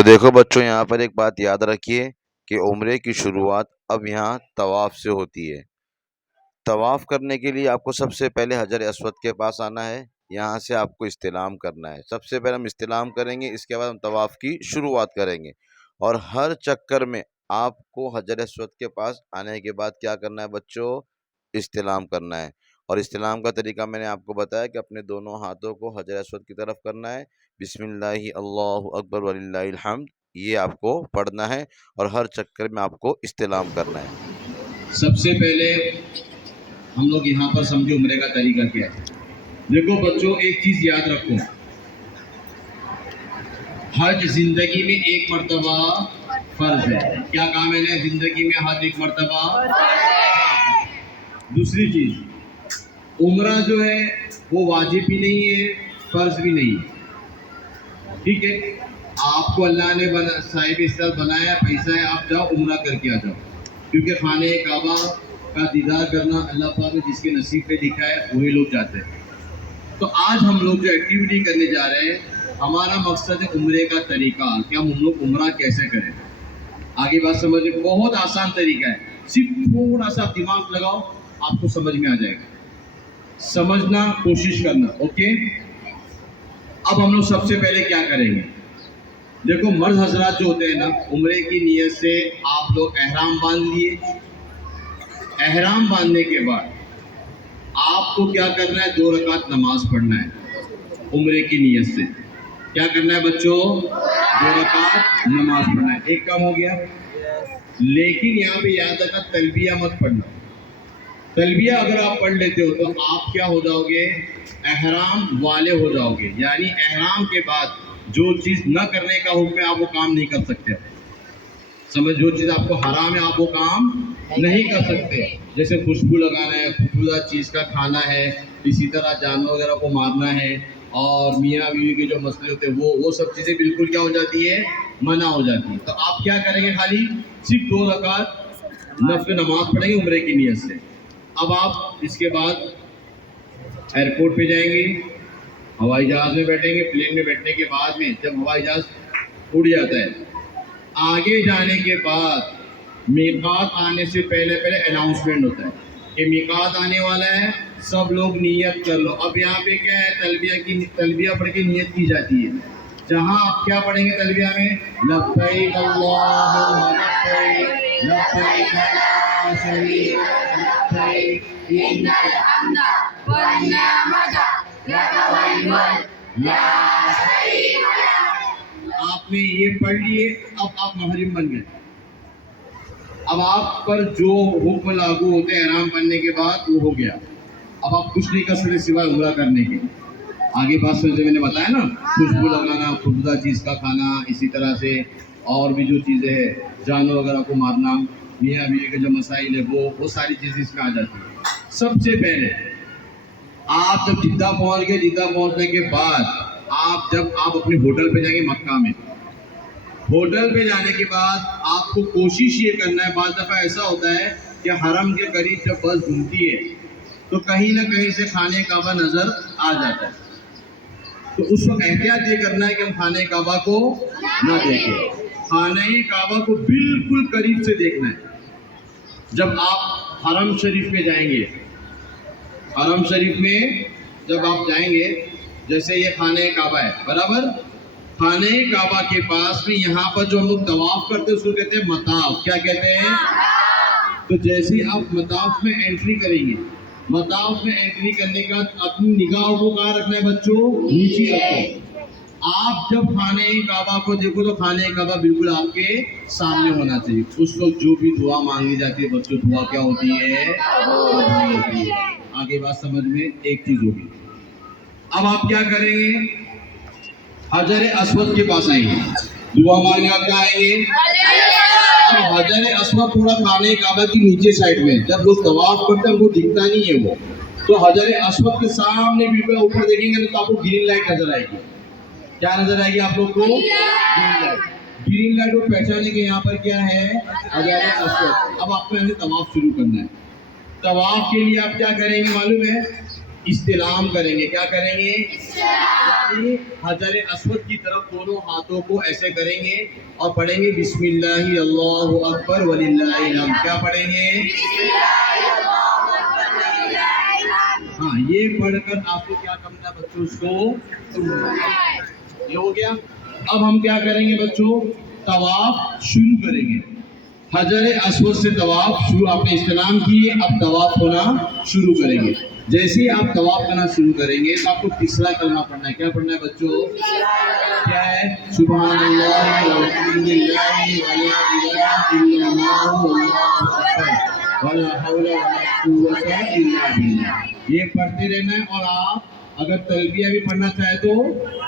تو دیکھو بچوں، یہاں پر ایک بات یاد رکھیے کہ عمرے کی شروعات اب یہاں طواف سے ہوتی ہے۔ طواف کرنے کے لیے آپ کو سب سے پہلے حجر اسود کے پاس آنا ہے، یہاں سے آپ کو استلام کرنا ہے۔ سب سے پہلے ہم استلام کریں گے، اس کے بعد ہم طواف کی شروعات کریں گے، اور ہر چکر میں آپ کو حجر اسود کے پاس آنے کے بعد کیا کرنا ہے بچوں؟ استلام کرنا ہے۔ اور استلام کا طریقہ میں نے آپ کو بتایا کہ اپنے دونوں ہاتھوں کو حجر اسود کی طرف کرنا ہے، بسم اللہ اللہ اکبر وللہ الحمد، یہ آپ کو پڑھنا ہے، اور ہر چکر میں آپ کو استلام کرنا ہے۔ سب سے پہلے ہم لوگ یہاں پر سمجھو عمرے کا طریقہ کیا ہے۔ دیکھو بچوں، ایک چیز یاد رکھو، حج زندگی میں ایک مرتبہ فرض ہے۔ کیا کام ہے زندگی میں؟ حج ایک مرتبہ۔ دوسری چیز، عمرہ جو ہے وہ واجب بھی نہیں ہے، فرض بھی نہیں ہے، ٹھیک ہے؟ آپ کو اللہ نے صاحب عزت بنایا، پیسہ ہے، آپ جاؤ عمرہ کر کے آ جاؤ، کیونکہ خانہ کعبہ کا دیدار کرنا اللہ پاک نے جس کے نصیب پہ لکھا ہے وہی لوگ جاتے ہیں۔ تو آج ہم لوگ جو ایکٹیویٹی کرنے جا رہے ہیں، ہمارا مقصد ہے عمرے کا طریقہ کہ ہم لوگ عمرہ کیسے کریں۔ آگے بات سمجھیں، بہت آسان طریقہ ہے، صرف تھوڑا سا دماغ لگاؤ، آپ کو سمجھ میں آ جائے گا، سمجھنا کوشش کرنا، اوکے؟ اب ہم لوگ سب سے پہلے کیا کریں گے؟ دیکھو مرد حضرات جو ہوتے ہیں نا، عمرے کی نیت سے آپ لوگ احرام باندھ لیے۔ احرام باندھنے کے بعد آپ کو کیا کرنا ہے؟ 2 رکعت نماز پڑھنا ہے عمرے کی نیت سے۔ کیا کرنا ہے بچوں؟ 2 رکعت نماز پڑھنا ہے۔ ایک کام ہو گیا، لیکن یہاں پہ یاد رکھنا تلبیہ مت پڑھنا۔ تلبیہ اگر آپ پڑھ لیتے ہو تو آپ کیا ہو جاؤ گے؟ احرام والے ہو جاؤ گے، یعنی احرام کے بعد جو چیز نہ کرنے کا حکم ہے آپ وہ کام نہیں کر سکتے۔ سمجھ، جو چیز آپ کو حرام ہے آپ وہ کام نہیں کر سکتے، جیسے خوشبو لگانا ہے، خوشبودار چیز کا کھانا ہے، اسی طرح جانور وغیرہ کو مارنا ہے، اور میاں بیوی کے جو مسئلے ہوتے ہیں وہ سب چیزیں بالکل کیا ہو جاتی ہے؟ منع ہو جاتی ہے۔ تو آپ کیا کریں گے؟ خالی صرف 2 رکعت نفل نماز پڑھیں گے عمرے کی نیت سے۔ اب آپ اس کے بعد ایئرپورٹ پہ جائیں گے، ہوائی جہاز میں بیٹھیں گے۔ پلین میں بیٹھنے کے بعد میں جب ہوائی جہاز اڑ جاتا ہے، آگے جانے کے بعد میقات آنے سے پہلے اناؤنسمنٹ ہوتا ہے کہ میقات آنے والا ہے، سب لوگ نیت کر لو۔ اب یہاں پہ کیا ہے؟ تلبیہ پڑھ کے نیت کی جاتی ہے۔ جہاں آپ کیا پڑھیں گے تلبیہ میں؟ لبیک اللہم لبیک لبیک لا شریک لبیک ان الحمد والنعمت لک والملک لا شریک لک۔ آپ نے یہ پڑھ لیے، اب آپ محرم بن گئے۔ اب آپ پر جو حکم لاگو ہوتے ہیں احرام بننے کے بعد وہ ہو گیا۔ اب آپ کچھ نہیں کر سکتے سوائے عمرہ کرنے کے۔ آگے بات سمجھے، میں نے بتایا نا، خوشبو لگانا، خوشبودار چیز کا کھانا، اسی طرح سے اور بھی جو چیزیں ہیں، جانور وغیرہ کو مارنا، میاں بیوی کے جو مسائل ہے وہ ساری چیزیں اس میں آ جاتی ہیں۔ سب سے پہلے آپ جب جدہ پہنچ گئے، جدہ پہنچنے کے بعد جب آپ اپنے ہوٹل پہ جائیں گے مکہ میں، ہوٹل پہ جانے کے بعد آپ کو کوشش یہ کرنا ہے، بعض دفعہ ایسا ہوتا ہے کہ حرم کے قریب جب بس گھومتی ہے تو کہیں نہ کہیں سے خانہ کعبہ نظر آ جاتا ہے، تو اس وقت احتیاط یہ کرنا ہے کہ ہم خانہ کعبہ کو نہ دیکھیں۔ خانہ کعبہ کو بالکل قریب سے دیکھنا ہے۔ جب آپ حرم شریف میں جائیں گے، حرم شریف میں جب آپ جائیں گے، جیسے یہ خانہ کعبہ ہے برابر، خانہ کعبہ کے پاس میں یہاں پر جو ہم لوگ طواف کرتے ہیں اس کو کہتے ہیں مطاف۔ کیا کہتے ہیں؟ تو جیسے آپ مطاف میں انٹری کریں گے، مطاف میں انٹری کرنے کا اپنی نگاہوں کو کہاں رکھنا ہے بچوں؟ نیچے رکھو۔ آپ جب خانہ کعبہ کو دیکھو تو خانہ کعبہ بالکل آپ کے سامنے ہونا چاہیے۔ اس کو جو بھی دعا مانگی جاتی ہے بچوں، دعا کیا ہوتی ہے؟ قبول ہوتی ہے۔ آگے بات سمجھ میں ایک چیز ہوگی۔ اب آپ کیا کریں گے؟ حجر اسود کے پاس آئیں گے، دعا مانگنے آپ کیا آئیں گے؟ اب حجر اسود تھوڑا خانہ کعبہ کی نیچے سائڈ میں، جب لوگ طواف کرتے ہیں ان کو دکھتا نہیں ہے وہ، تو حجر اسود کے سامنے بالکل اوپر دیکھیں گے تو آپ کو گرین لائٹ نظر آئے گی۔ کیا نظر آئے گی آپ لوگ کو؟ Green light. گرین لائٹ کو پہچانے کے یہاں پر کیا ہے؟ حجر اسود۔ اب آپ کو یہاں سے طواف شروع کرنا ہے۔ طواف کے لیے آپ کیا کریں گے معلوم ہے؟ استلام کریں گے. کیا کریں گے؟ یعنی حجر اسود کی طرف دونوں ہاتھوں کو ایسے کریں گے اور پڑھیں گے بسم اللہ اللہ اکبر وللہ الحمد. کیا پڑھیں گے؟ ہاں یہ پڑھ کر آپ کو کیا کرنا ہے بچوں؟ اس کو یہ ہو گیا. اب ہم کیا کریں گے بچوں؟ طواف شروع کریں گے. حجر اسود سے طواف شروع. آپ نے استلام کیے، اب طواف ہونا شروع کریں گے. جیسے ہی آپ طواف کرنا شروع کریں گے تو آپ کو تیسرا کلمہ پڑھنا ہے. کیا پڑھنا ہے بچوں؟ کیا ہے؟ سبحان اللہ والحمد للہ ولا الہ الا اللہ واللہ اکبر ولا حول ولا قوت الا باللہ. یہ پڑھتے رہنا ہے اور آپ اگر تلبیہ بھی پڑھنا چاہے تو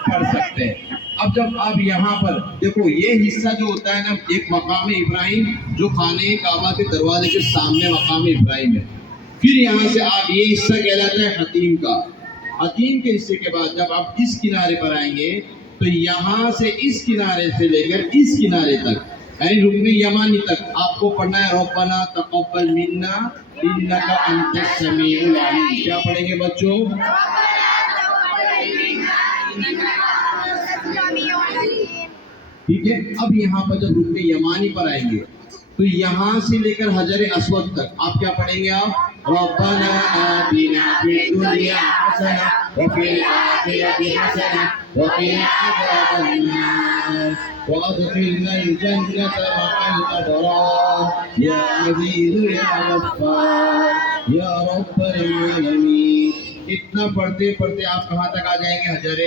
پڑھ سکتے ہیں. اب جب آپ یہاں پر دیکھو یہ حصہ جو ہوتا ہے نا، ایک مقام ابراہیم جو خانہ کعبہ کے دروازے کے سامنے مقام ابراہیم ہے. پھر یہاں سے آپ یہ حصہ کہلاتا ہے حتیم کا. حتیم کے حصے کے بعد جب آپ اس کنارے پر آئیں گے تو یہاں سے اس کنارے سے لے کر اس کنارے تک یعنی رکن یمانی تک آپ کو پڑھنا ہے ربنا تقبل منا انک انت السمیع العلیم. کیا پڑھیں گے بچوں؟ ٹھیک ہے. اب یہاں پر جب رکن یمانی پر آئیں گے تو یہاں سے لے کر حجر اسود تک آپ کیا پڑھیں گے؟ آپ ربنا آتنا فی الدنیا حسنہ وفی الآخرۃ حسنہ وقنا عذاب النار وادخلنا الجنة مع الأبرار یا عزیز یا غفار یا رب العالمین. اتنا پڑھتے پڑھتے آپ کہاں تک آ جائیں گے؟ حجر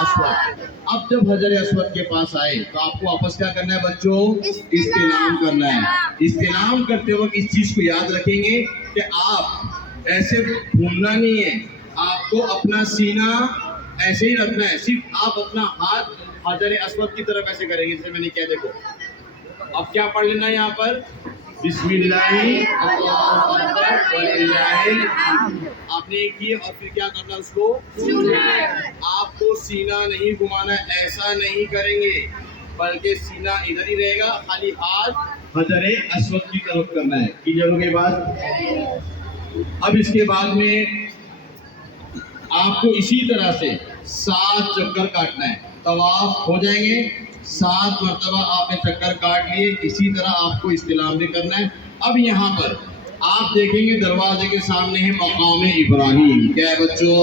اسود. اب جب حجر اسود کے پاس آئے تو آپ کو واپس کیا کرنا ہے بچوں؟ استلام کرنا ہے. استلام کرتے وقت اس چیز کو یاد رکھیں گے کہ آپ ایسے گھومنا نہیں ہے. آپ کو اپنا سینہ ایسے ہی رکھنا ہے. صرف آپ اپنا ہاتھ حجر اسود کی طرف ایسے کریں گے جیسے میں نے کیا. دیکھو اب کیا پڑھ لینا ہے یہاں پر؟ بسم اللہ اللہ اکبر وللہ الحمد. آپ نے کی اور پھر کیا کرنا اس کو؟ آپ کو سینہ نہیں گھمانا ہے. ایسا نہیں کریں گے بلکہ سینہ ادھر ہی رہے گا. خالی ہاتھ حجر اسود کی طرف کرنا ہے. کی جگہوں کے بعد اب اس کے بعد میں آپ کو اسی طرح سے 7 چکر کاٹنا ہے. طواف ہو جائیں گے 7 مرتبہ آپ نے چکر کاٹ لیے. اسی طرح آپ کو استلام بھی کرنا ہے. اب یہاں پر آپ دیکھیں گے دروازے کے سامنے ہے مقام ابراہیم. کیا ہے بچوں؟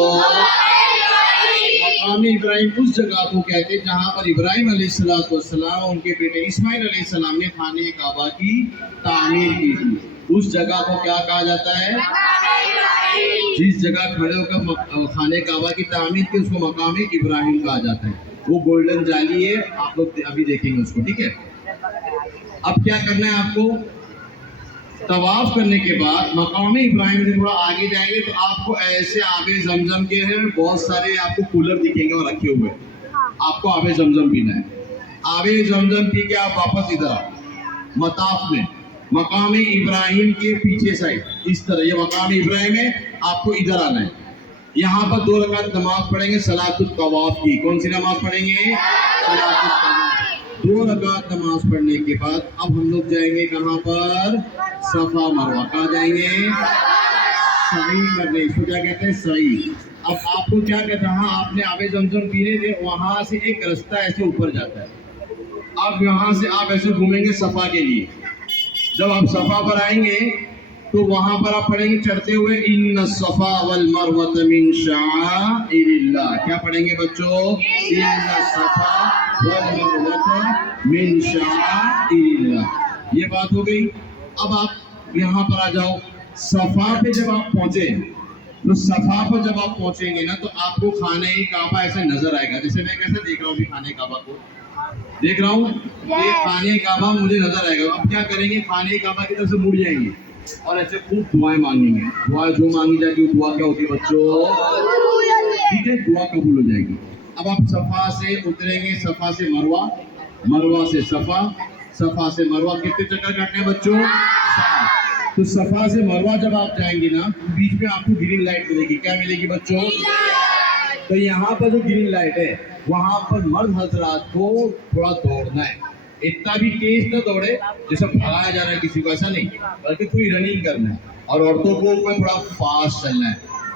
مقام ابراہیم اس جگہ کو کہتے ہیں جہاں پر ابراہیم علیہ السلام اور ان کے بیٹے اسماعیل علیہ السلام نے خانہ کعبہ کی تعمیر کی تھی. اس جگہ کو کیا کہا جاتا ہے؟ جس جگہ کھڑے ہو کر خانہ کعبہ کی تعمیر کی اس کو مقام ابراہیم کہا جاتا ہے. وہ گولڈن جالی ہے. آپ لوگ ابھی دیکھیں گے اس کو. ٹھیک ہے. اب کیا کرنا ہے آپ کو؟ طواف کرنے کے بعد مقام ابراہیم سے تھوڑا آگے جائیں گے تو آپ کو ایسے آب زمزم کے ہیں بہت سارے آپ کو کولر دکھیں گے اور رکھے ہوئے. آپ کو آب زمزم پینا ہے. آب زمزم پی کے آپ واپس ادھر آؤ. مطاف میں مقام ابراہیم کے پیچھے سائڈ اس طرح یہ مقام ابراہیم ہے. آپ کو ادھر آنا ہے. یہاں پر 2 رکعت نماز پڑھیں گے صلاۃ الطواف کی. کون سی نماز پڑھیں گے؟ صلاۃ الطواف. 2 رکعت نماز پڑھنے کے بعد اب ہم لوگ جائیں گے کہاں پر؟ صفا مروہ. کہاں جائیں گے؟ سعی کرنے. اس کو کیا کہتے ہیں؟ سعی. اب آپ کو کیا کہتا ہے؟ ہاں آپ نے آب زمزم پینے تھے. وہاں سے ایک رستہ ایسے اوپر جاتا ہے. اب یہاں سے آپ ایسے گھومیں گے صفا کے لیے. جب آپ صفا پر آئیں گے تو وہاں پر آپ پڑھیں گے چڑھتے ہوئے ان الصفا والمروۃ من شعائر اللہ. کیا پڑھیں گے بچوں؟ ان الصفا والمروۃ من شعائر اللہ. یہ بات ہو گئی. اب آپ یہاں پر آ جاؤ. صفا پہ جب آپ پہنچے تو صفا پر جب آپ پہنچیں گے نا تو آپ کو خانہ کعبہ ایسے نظر آئے گا. جیسے میں کیسے دیکھ رہا ہوں ابھی خانہ کعبہ کو دیکھ رہا ہوں. یہ خانہ کعبہ مجھے نظر آئے گا. اب کیا کریں گے؟ خانہ کعبہ کی طرف سے مڑ جائیں گے اور ایسے خوب دعائیں مانگیں گے. دعائیں جو مانگی جاتی ہے دعا کیا ہوتی ہے بچوں؟ ٹھیک ہے. دعا قبول ہو جائے گی. اب آپ صفا سے اتریں گے. صفا سے مروہ, مروہ سے صفا, صفا سے مروہ. کتنے چکر کاٹنے ہیں بچوں؟ 7. تو صفا سے مروہ جب آپ جائیں گے نا بیچ میں آپ کو گرین لائٹ ملے گی. کیا ملے گی بچوں؟ تو یہاں پر جو گرین لائٹ ہے وہاں پر مرد حضرات کو تھوڑا دوڑنا ہے. اتنا بھی تیز نہ دوڑے جیسے بھگایا جا رہا ہے کسی کو, ایسا نہیں, بلکہ کوئی رننگ کرنا ہے. اور عورتوں کو تھوڑا فاسٹ چلنا ہے.